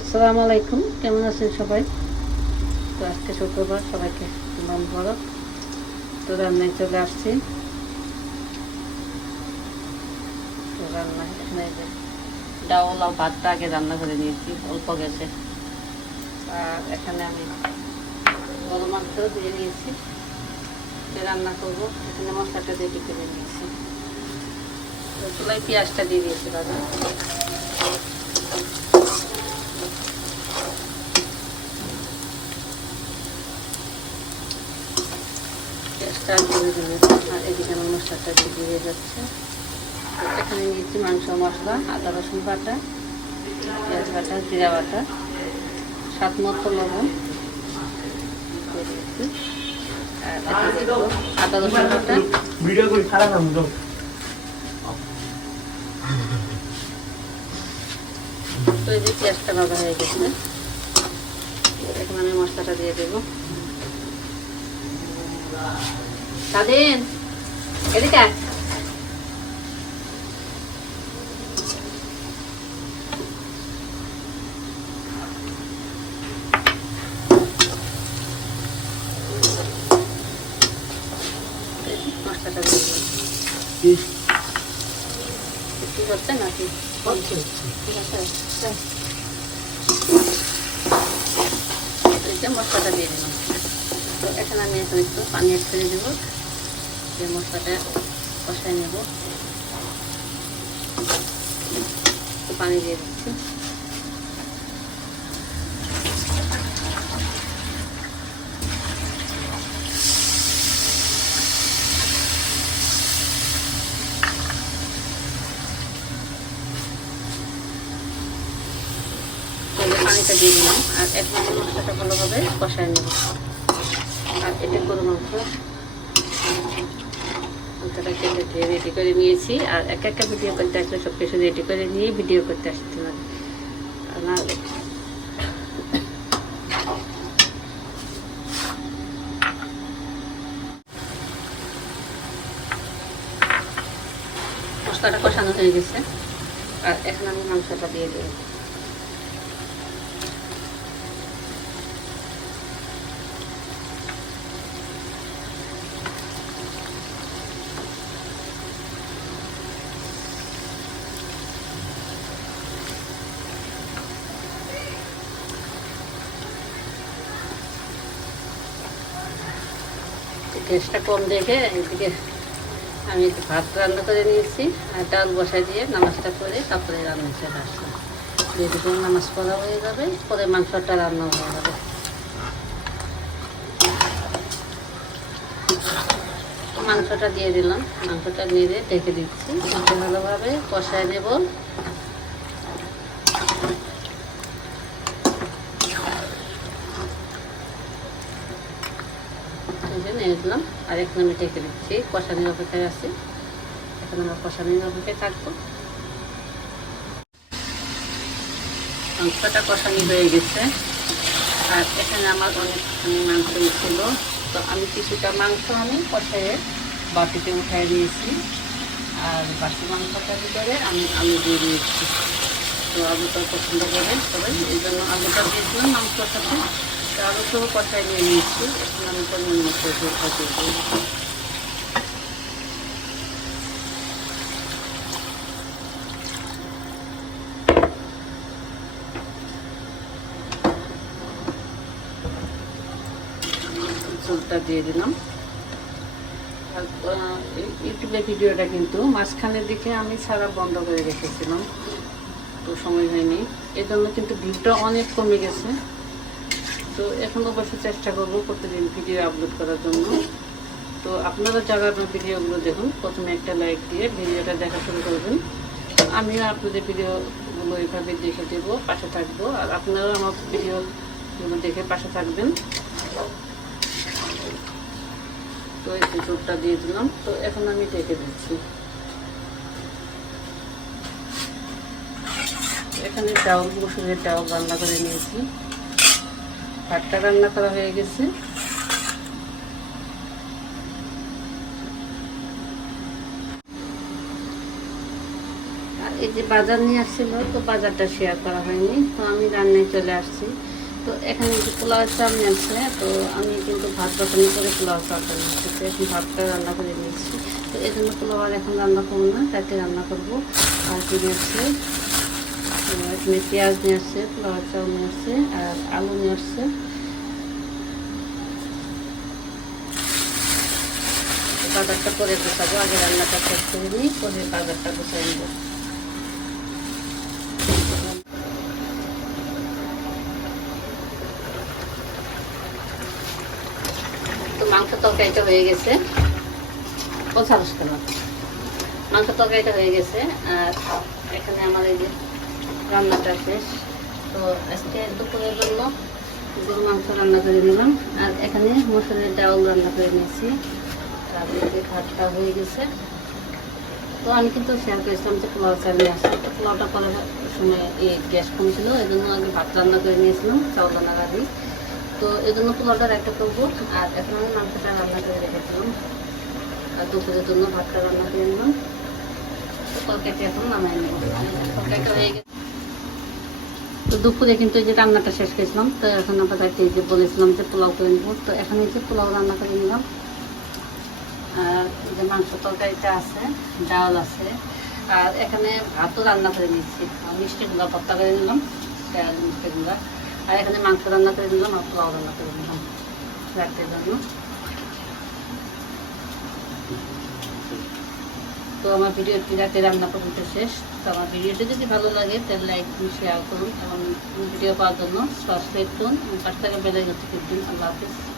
আসসালামু আলাইকুম, কেমন আছেন সবাই? তো আজকে শুক্রবার, সবাইকে মন বড় তো রান্নায় চলে আসছি। তো রান্না এখানে ডাউল আর ভাতটা আগে রান্না করে নিয়েছি, অল্প গেছে। আর এখানে আমি গরম মাংস দিয়ে নিয়েছি। রান্না করব। এখানে মশলাটা রেডি করে নিয়েছি। পেঁয়াজটা দিয়ে দিয়েছি দাদা পেঁয়াজটা দিয়ে দিলে আর এদিকে আমার মশলাটা দিয়ে দিয়ে যাচ্ছে। এখানে নিয়েছি মাংস মশলা আদা রসুন বাটা পেঁয়াজ বাটা জিরা বাটা সাত মতো লবণ আদা রসুন বাটা। তো এই যে পেঁয়াজটা ভাজা হয়ে গেছে এখন আমি মশলাটা দিয়ে দেবো। স্বাধীন এদিকে হচ্ছে নাকি? ঠিক আছে মশলাটা দিয়ে দিলাম। তো এখন আমি এখন একটু পানি করে দেবো। যে মশলাটা কষাই নেব। পানি দিয়ে দিচ্ছি। পানিটা দিয়ে দিলাম। আর এক মশলাটা ভালোভাবে কষাই নেব। আর এটা গরু মাংস। মাংসটা কেটে ধুয়ে রেডি করে নিয়েছি। আর এক একটা ভিডিও করতে আসলে সব কিছু রেডি করে নিয়ে ভিডিও করতে আসতে হবে। নাহলে মশলাটা কষানো হয়ে গেছে। আর এখন আমি মাংসটা দিয়ে দেবো। গ্যাসটা কম দেখে এদিকে আমি ভাত রান্না করে নিয়েছি আর ডাল বসাই দিয়ে নামাজটা করে তারপরে রান্না চলে আসলাম। যেদিকে নামাজ পড়া হয়ে যাবে, পরে মাংসটা রান্না হয়ে যাবে। মাংসটা দিয়ে দিলাম। মাংসটা নিয়ে ঢেকে দিচ্ছি। ভালোভাবে কষায় নেব এই যে নেড়ে দিলাম আর এক মিনিট ঢেকে দিচ্ছি। কষানির অপেক্ষায় আছি। এখন আমরা কষানির অপেক্ষায় থাকব। মাংসটা কষানি হয়ে গেছে। আর এখানে আমার অনেকখানি মাংস ছিল। তো আমি কিছুটা মাংস আমি কষাইয়ে বাটিতে উঠাই দিয়েছি আর বাকি মাংসটার ভিতরে আমি আলু দিয়ে দিয়েছি। তো আলুটা পছন্দ করে সবাই। এই জন্য আলুটা দিয়েছিলাম মাংসর সাথে তো আলুটাও কষাই নিয়ে নিয়েছি। এখন আমি তো নুন দিই ঝোলটা দিয়ে দিলাম। ইউটিউবে ভিডিওটা কিন্তু মাঝখানের দিকে আমি ছাড়া বন্ধ করে রেখেছিলাম। তো সময় হয়নি। এই জন্য কিন্তু ভিউটা অনেক কমে গেছে। তো এখন অবশ্য চেষ্টা করব প্রতিদিন ভিডিও আপলোড করার জন্য। তো আপনারা যারা আমার ভিডিওগুলো দেখুন, প্রথমে একটা লাইক দিয়ে ভিডিওটা দেখা শুরু করবেন। আমিও আপনাদের ভিডিওগুলো এইভাবে দেখে দেবো, পাশে থাকব। আর আপনারাও আমার ভিডিওগুলো দেখে পাশে থাকবেন। তো এই দুধটা দিয়ে দিলাম। তো এখন আমি ঢেকে দিচ্ছি। এখানে চাউল মুসুরের চাউল রান্না করে নিয়েছি। ভাতটা রান্না করা হয়ে গেছে। আর এই যে বাজার নিয়ে আসছিল, তো বাজারটা শেয়ার করা হয়নি, তো আমি রান্নায় চলে আসছি। তো এখানে যে পোলাও চাল নিয়েছে তো আমি কিন্তু ভাত বসানো করে পোলাও চালটা নিয়েছি। তো এখন ভাতটা রান্না করে নিয়েছি। তো এই জন্য পোলাও আর এখন রান্না করব না তাকে রান্না করব। আর কি নিয়েছে এখানে পেঁয়াজ নিয়ে আসছে পোলাও চাল নিয়ে আসছে আর আলু নিয়ে আসছে বাজারটা করে গোছাবো আগে রান্নাটা শেষ করে নিই পরে বাজারটা গোছাই নেব। তো মাংস তরকারিটা হয়ে গেছে। পঞ্চাশ টাকা মাংস তরকারিটা হয়ে গেছে আর এখানে আমার এই যে রান্নাটা শেষ। তো আজকে দুপুরের জন্য গরু মাংস রান্না করে নিলাম। আর এখানে মশলার ডাউল রান্না করে নিয়েছি। এই ভাতটা হয়ে গেছে। তো আমি কিন্তু শেয়ার করেছিলাম যে পোলাও চালিয়ে আসছি তো পোলাওটা করার সময় এই গ্যাস কম ছিল এই জন্য আগে ভাত রান্না করে নিয়েছিলাম, চাউল রান্না গাড়ি তো এই জন্য পোলাওটা একটা করব। আর এখন আমি মাংসটা রান্না করে রেখেছিলাম। আর দুপুরের জন্য ভাতটা রান্না করে নিলাম। তো তরকারিটা এখন নামাই নেব। তরকারিটা হয়ে গেছে। তো দুপুরে কিন্তু এই যে রান্নাটা শেষ করেছিলাম, তো এখন আবার রাতে যে বলেছিলাম যে পোলাও করে নেব। তো এখন এই যে পোলাও রান্না করে নিলাম। আর এই যে মাংস তরকারিটা আছে, ডাল আছে, আর এখানে ভাতও রান্না করে নিচ্ছি মিষ্টি গুঁড়া ভর্তা করে নিলাম মিষ্টি গুঁড়া। আর এখানে মাংস রান্না করে নিলাম আর পোলাও রান্না করে নিলাম রাতের জন্য। তো আমার ভিডিওটি রাতে রান্না পর্যন্ত শেষ। তো আমার ভিডিওটি যদি ভালো লাগে, তাহলে লাইক শেয়ার করুন, এবং ভিডিও পাওয়ার জন্য সাবস্ক্রাইব করুন পাশে থাকা বেলায় হচ্ছে আল্লাহ হাফিজ।